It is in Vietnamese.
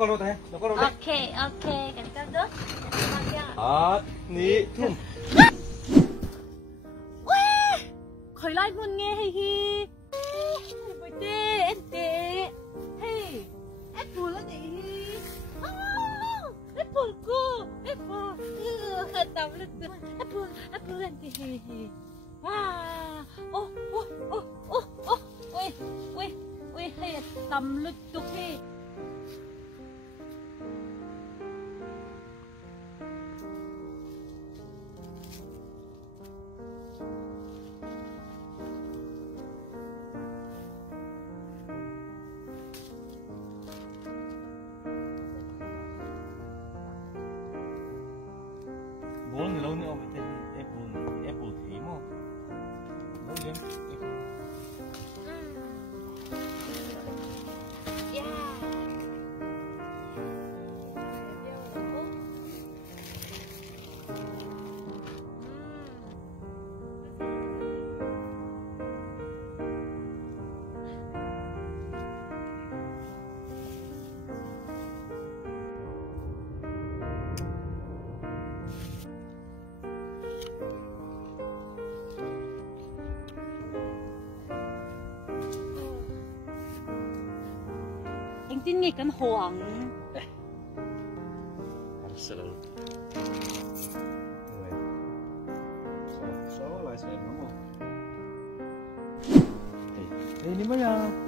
con đâu thế? Nó con đâu đấy? Ok, ok, cái con đó. Ní, thum. Khởi lại muốn nghe hay hi. Bữa tê, em tê. Hey, apple là gì? Apple cô, apple. Tao lên apple lên thì. Wow, ôi, hay tầm lực tục đi. Bố người lâu nữa ông phải thấy Apple thế mà. Lâu lắm. Anh tin nghe con hoàng. Sợ đâu. Số lại sợ lắm không? Ê, đi mới à.